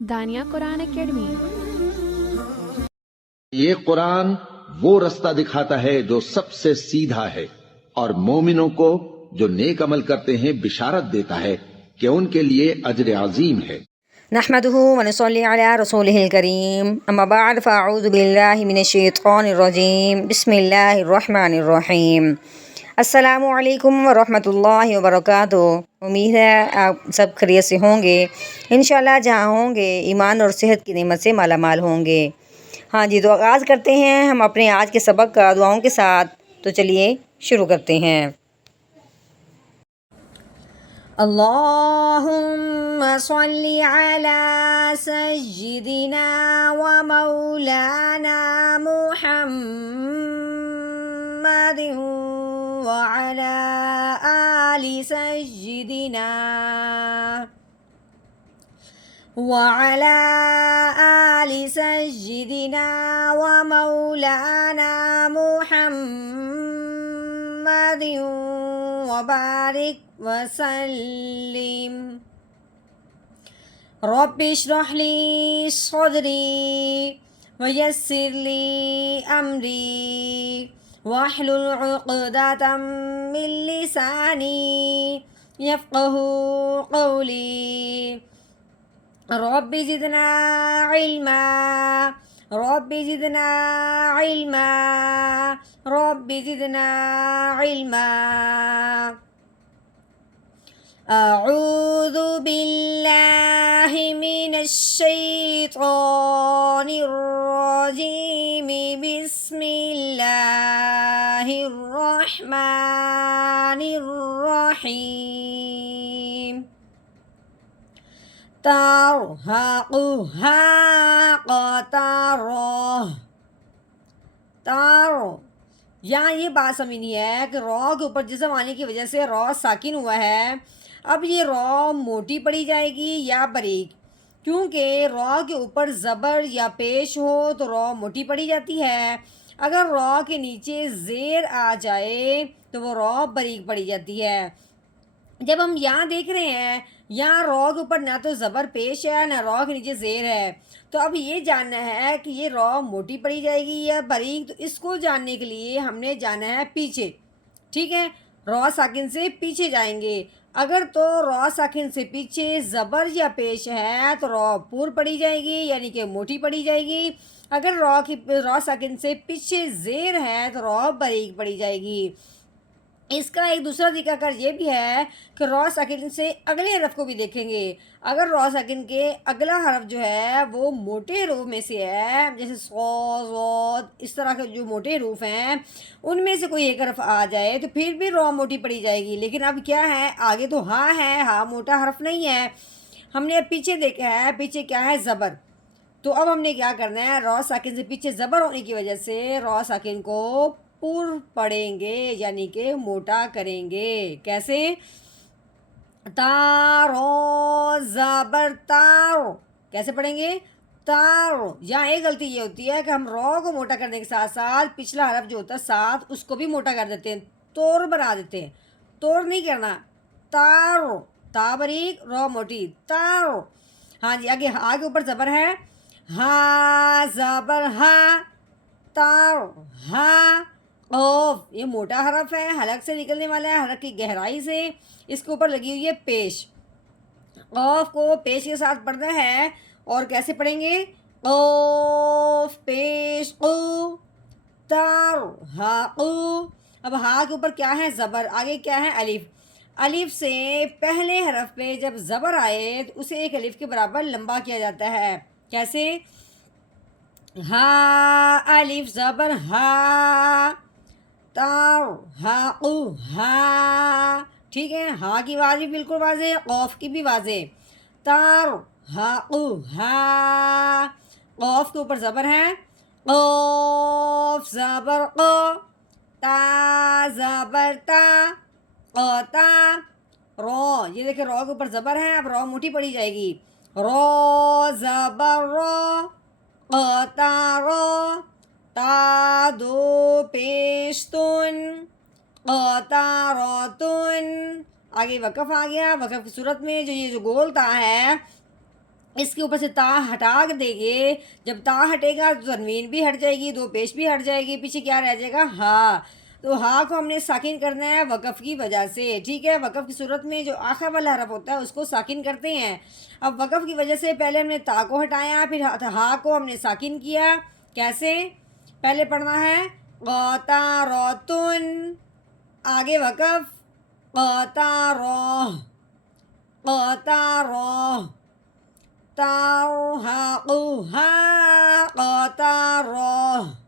دانیہ قرآن academy. یہ قرآن وہ رستہ دکھاتا ہے جو سب سے سیدھا ہے، اور مومنوں کو جو نیک عمل کرتے ہیں بشارت دیتا ہے کہ ان کے لیے اجر عظیم ہے۔ نحمده ونصلي على رسوله الكريم اما بعد فاعوذ بالله من الشیطان الرجیم بسم اللہ الرحمن الرحیم۔ السلام علیکم ورحمۃ اللہ وبرکاتہ۔ امید ہے آپ سب خیریت سے ہوں گے، انشاءاللہ جہاں ہوں گے ایمان اور صحت کی نعمت سے مالا مال ہوں گے۔ ہاں جی، تو آغاز کرتے ہیں ہم اپنے آج کے سبق کا دعاؤں کے ساتھ۔ تو چلیے شروع کرتے ہیں۔ اللہم صلی علی سیدنا و مولانا محمد وعلی آل سیدنا وعلى آل سيدنا ومولانا محمد وبارك وسلم۔ رب اشرح لي صدري ويسر لي أمري واحلل عقدة من لساني يفقهوا قولي۔ رب زدنا علما رب زدنا علما رب زدنا علما۔ اعوذ باللہ من الشیطان الرجیم بسم اللہ الرحمن الرحیم۔ ترہقها قترہ۔ یہاں یہ بات سمجھنی ہے کہ را کے اوپر جسم آنے کی وجہ سے را ساکن ہوا ہے۔ اب یہ را موٹی پڑی جائے گی یا باریک؟ کیونکہ را کے اوپر زبر یا پیش ہو تو را موٹی پڑی جاتی ہے، اگر را کے نیچے زیر آ جائے تو وہ را باریک پڑی جاتی ہے۔ جب ہم یہاں دیکھ رہے ہیں، یہاں را کے اوپر نہ تو زبر پیش ہے نہ را کے نیچے زیر ہے، تو اب یہ جاننا ہے کہ یہ را موٹی پڑی جائے گی یا باریک۔ تو اس کو جاننے کے لیے ہم نے جانا ہے پیچھے، ٹھیک ہے؟ را ساکن سے پیچھے جائیں گے۔ اگر تو را ساکن سے پیچھے زبر یا پیش ہے تو را پور پڑی جائے گی، یعنی کہ موٹی پڑی جائے گی۔ اگر را ساکن سے پیچھے زیر ہے تو را باریک پڑی جائے گی۔ اس کا ایک دوسرا طریقہ کار یہ بھی ہے کہ را ساکن سے اگلے حرف کو بھی دیکھیں گے۔ اگر را ساکن کے اگلا حرف جو ہے وہ موٹے حروف میں سے ہے، جیسے صاد، ضاد، اس طرح کے جو موٹے حروف ہیں ان میں سے کوئی ایک حرف آ جائے تو پھر بھی را موٹی پڑی جائے گی۔ لیکن اب کیا ہے، آگے تو ہاں ہے، ہاں موٹا حرف نہیں ہے۔ ہم نے اب پیچھے دیکھا ہے، پیچھے کیا ہے، زبر۔ تو اب ہم نے کیا کرنا ہے، را ساکن سے پیچھے زبر ہونے کی وجہ سے را ساکن کو پر پڑھیں گے، یعنی کہ موٹا کریں گے۔ کیسے؟ تارو زبر تارو، کیسے پڑھیں گے؟ تارو۔ یہاں ایک غلطی یہ ہوتی ہے کہ ہم را کو موٹا کرنے کے ساتھ ساتھ پچھلا حرف جو ہوتا ہے ساتھ اس کو بھی موٹا کر دیتے ہیں، تور بنا دیتے ہیں۔ تور نہیں کرنا، تارو، تا باریک را موٹی، تارو۔ ہاں جی، آگے ہا کے اوپر زبر ہے، ہا زبر ہا، تارو ہا۔ قوف، یہ موٹا حرف ہے، حلق سے نکلنے والا ہے، حلق کی گہرائی سے۔ اس کے اوپر لگی ہوئی ہے پیش۔ قوف کو پیش کے ساتھ پڑھنا ہے، اور کیسے پڑھیں گے؟ قوف پیش قو، تر ہا قو۔ اب ہا کے اوپر کیا ہے؟ زبر، آگے کیا ہے؟ الف۔ الف سے پہلے حرف پہ جب زبر آئے تو اسے ایک الف کے برابر لمبا کیا جاتا ہے۔ کیسے؟ ہا الف زبر ہا، تار ہا قو ہا، ٹھیک ہے؟ ہا کی آواز بھی بالکل واضح ہے، قوف کی بھی واضح۔ تار ہا قو ہا، قوف کے اوپر زبر ہے، قوف زبر قو، تا زبر تا، قوتا۔ رو، یہ دیکھیں رو کے اوپر زبر ہے، اب رو موٹی پڑی جائے گی، رو زبر رو، قوتا رو۔ تا دو پیش تن، قطاراتن، آگے وقف آ گیا. وقف کی صورت میں جو یہ جو گول تا ہے اس کے اوپر سے تا ہٹا دیں گے. جب تا ہٹے گا تو تنوین بھی ہٹ جائے گی, دو پیش بھی ہٹ جائے گی, پیچھے کیا رہ جائے گا؟ ہا. تو ہا کو ہم نے ساکن کرنا ہے وقف کی وجہ سے. ٹھیک ہے, وقف کی صورت میں جو آخر والا حرف ہوتا ہے اس کو ساکن کرتے ہیں. اب وقف کی وجہ سے پہلے ہم نے تا کو ہٹایا, پھر ہا کو ہم نے ساکن کیا. کیسے؟ پہلے پڑھنا ہے قطاراتن, آگے وقف قطارہ, قطارہ, ترہقها قطارہ.